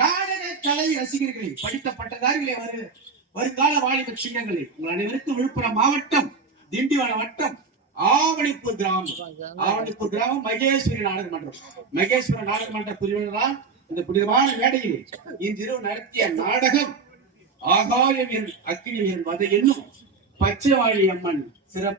நாடக கலை ரசிகர்களே, படித்த பட்டதாரிகளே, வருங்கால வாலிப சிங்கங்களே, உங்கள் அனைவருக்கும் விழுப்புரம் மாவட்டம் திண்டிவனம் வட்டம் ஆவணிப்பூர் கிராமம் மகேஸ்வரி நாடக மன்றம். மகேஸ்வர நாடக மன்ற பிரிவினரால் இந்த புனிதமான மேடையில் இன்றிரவு நடத்திய நாடகம் ஆகாயம் என் அக்கினி என் வதை என்னும் பச்சைவாழி அம்மன் சிறப்பு